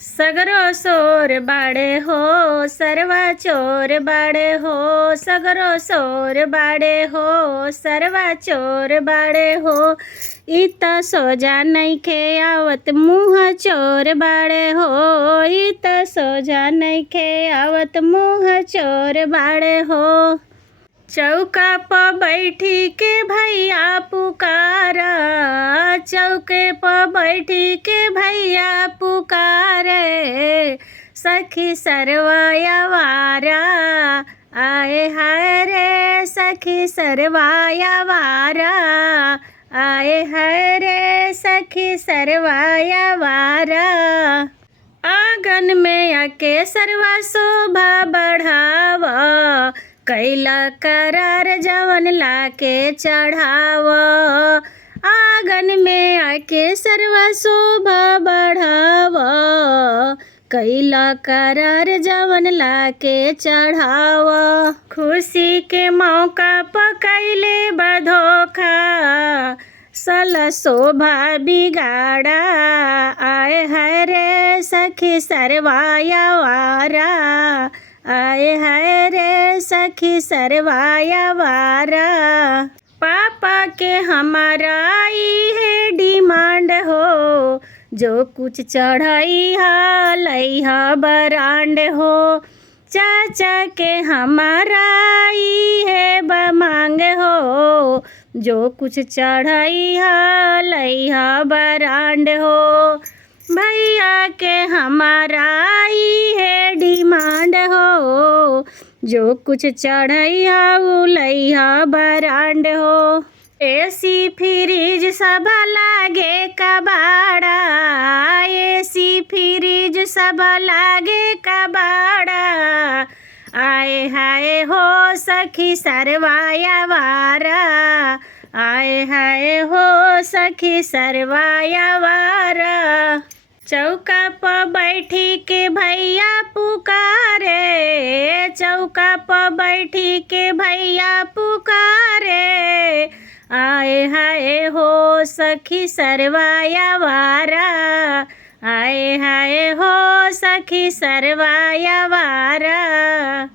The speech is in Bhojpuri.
सगरो सोर बाड़े हो सरवा चोर बाड़े हो। सगरो सोर बाड़े हो सरवा चोर बाड़े हो। इत सोजा नइखे आवत मुँह चोर बाड़े हो। इत सोजा नइखे आवत मुँह चोर बाड़े हो। चौका प बैठी के भैया पुकारा। चौके प बैठी के भैया पुकारे। सखी सरवाया वारा आए हाय रे। सखी सरवाया वारा आए हाय रे। सखी सरवाया वारा। आंगन में आके सरवा शोभा बढ़ावा। कैला करार जवन लाके चढ़ाव। आंगन में आके सरवा शोभा बढ़ाव। कैला करार जवन लाके चढ़ाव। खुशी के मौका पकैले बधोखा। सल शोभा बिगाड़ा आए हाय रे। सखी सरवाया वारा आए हाय रे। सखी सरवाया वारा। पापा के हमारा ई है डिमांड हो। जो कुछ चढ़ाई हा लइहा बरांड हो। चाचा के हमारा ई है बमांग हो। जो कुछ चढ़ाई हा लइहा बरांड हो। भैया के हमारा ई है डिमांड हो। जो कुछ चढ़ैया उ लइहा बरांड हो। एसी फ्रिज सब लागे कबाड़ा। एसी फ्रिज सब लागे कबाड़ा। आए हाय हो सखी सरवाया वारा आए हाय हो सखी सरवाया वारा। चौका प बैठी के भैया पुकारे। चौका प बैठी के भैया पुकारे। आए हाय हो सखी सरवाया वारा आए हाय हो सखी सरवाया वारा।